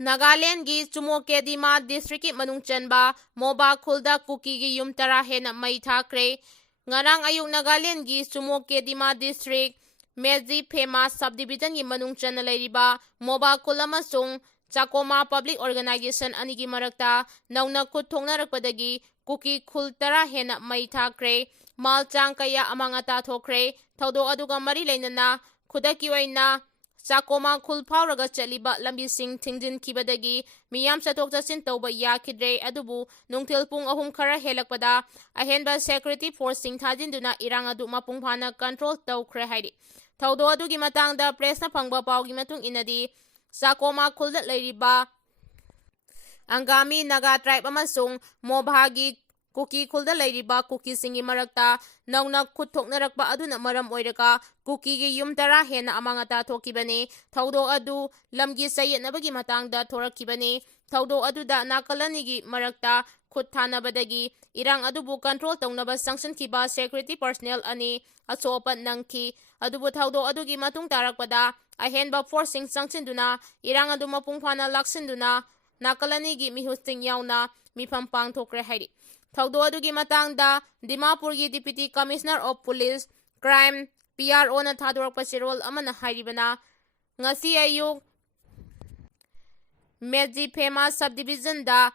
Nagaland-gi Chumokkedima District manung chanba Moba Khulda Kuki gi yum tara hena Mei Thakhre ngarang ayuk Nagaland-gi Chumokkedima District Mezi Phema Subdivision gi manung chana leiriba Moba Khul amasung Chakoma Public Organization anigi marakta nauna khut thongnarakpadagi Kuki Khul tara hena Mei Thakhre malchang kaya amangata thokre thodok aduga mari leinana khudaki oina Chakoma Khul Phawraga chaliba lambi sing thingjin kibadagi miyam chatok chasin tawba yakidre adubu nungthil pung ahum khara helakpada ahenba security force sing thajinduna irang adu mapung phana control tawkhre haidi thodok adugi matangda press na phangba pawgi matung inadi Chakoma Khulda leiriba Angami Naga tribe amasung Mobhagi Kuki Khulda leiriba Kuki singi marakta nauna khut thoknarakpa aduna maram oiraka Kuki gi yum tara hena amangata thokibani thodok adu lamgi sayetnabagi matangda thorakibani thodok aduda nakalani gi marakta khut thanabadagi irang adubu control tawnaba sanction kiba security personnel ani asopan nangki adubu thodok adugi matung tarakpada ahenba forcing sanction duna irang adu mapung phana laksinduna nakalani gi mihusting yauna mifam pangthokre haidi thodok adugi matangda Dimapur gi Deputy Commissioner of Police Crime PRO na thadorakpa chirol amana hairibana ngasi ayuk Mezi Phema Subdivision da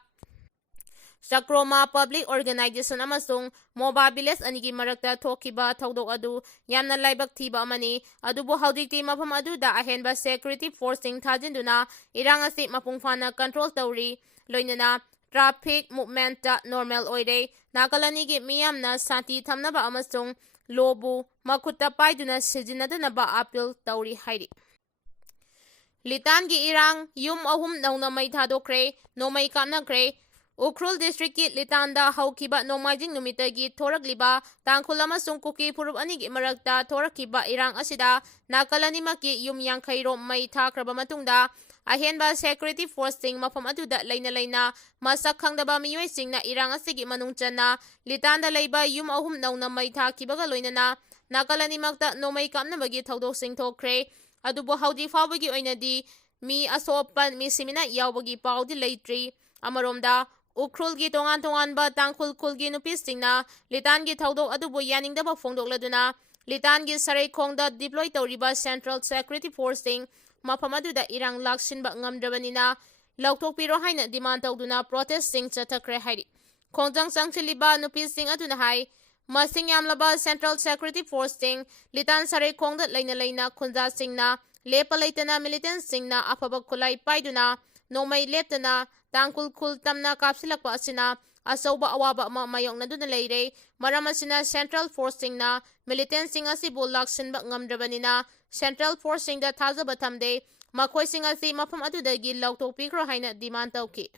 Chakroma Public Organization amasung Moba Village anigi marakta thokiba thodok adu yamna laibak thiba amani adubu haudikti mafam aduda ahenba security forcing thajinduna irang asi mapung phana control tawri loinana traffic movement ta normal oire nakalani gi miyamna santi thamnaba amasung lobu makutta paiduna sijinadanaba appeal tawri hairi litan gi irang yum ahum nauna mai thadokre Nongmei Kapnakre Ukhrul District ki Litanda haukiba Nongmaijing numitagi thorakliba tangkhul amasung Kuki Purup anigi marakta thorakiba irang asida nakalanimaki yum yangkhairo Mei Thakraba matungda ahenba security force sing mafam aduda leina masak khangdaba miyoi singna irang asigi manungchana Litanda leiba yum ahum nauna Mei Thakibaga loinana nakalanimakta Nongmei Kapnabagi thodok sing thokre adubu haudi fawbagi oinadi mi asopan mi simina yawbagi pawdi leitri amaromda Ukhrul gi tongan ba tangkhul khul gi nupisingna Litan gi thodok adubu yaningdaba phongdokladuna Litan gi sarai khongda deploy tawriba Central Security Forcing mafam aduda irang laksinba ngamdrabanina lauthokpiro haina demand tawduna protesting chathakre hairi khongjang changchiliba nupising aduna hai masing yamlaba Central Security Forcing Litan sarai khongda leina khunja singna lepa leitana militant singna afaba khulai paiduna Nongmei leptana tangkul khul tamna kapsilakpa asina asauba awaba ama mayoknaduna leire maram asina Central Forcing na militant sing asibu laksinba ngamdrabanina Central Forcing da thajaba thamde makhoi sing asi mafam adudagi lauthokpikro haina demand tawki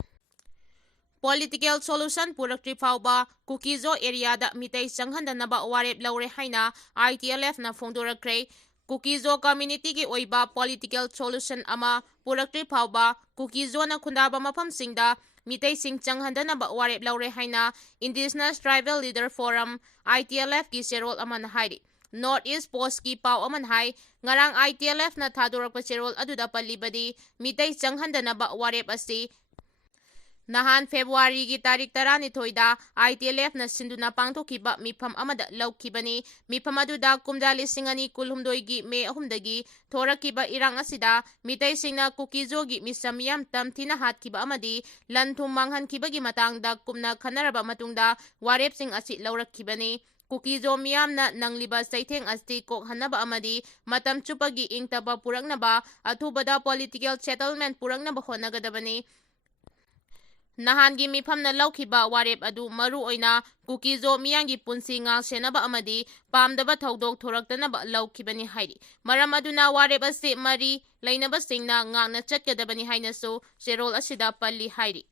political solution purakri phawba Kuki zo area da Meitei changhandanaba Warep Loukhre haina ITLF na phongdorakre Kuki zo community gi oiba political solution ama purakri phawba Kuki zo na khundaba mafam singda Meitei sing changhandanaba Warep Loukhre haina Indigenous Tribal Leader Forum ITLF gi serol aman hairi North East Post ki paw aman hai ngarang ITLF na thadorakpa serol aduda pallibadi Meitei changhandanaba Warep asi Nahan February gi tarik 12 da ITLF na sinduna pangthokiba mifam amada laukibani mifam aduda kumda lisingani kulhumdoi gi May 3 dagi thorakiba irang asida Meitei singna Kuki zo gi misamyam tamthina hatkiba amadi lanthum manghankiba gi matangda kumna khanaraba matungda Warep sing asi laurakibani Kuki zo miyamna nangliba saitheng asti kok hanaba amadi matam chupagi ingtaba puraknaba athubada political settlement puraknaba honagadabani Nahan gi mifam na laukhiba Warep adu maru oina Kuki zo miyangi punsi ngang senaba amadi pamdaba thodok thoraktanaba laukibani hairi maram aduna Warep asi mari leinaba singna ngangna chatkadabani hainasu serol asida palli hairi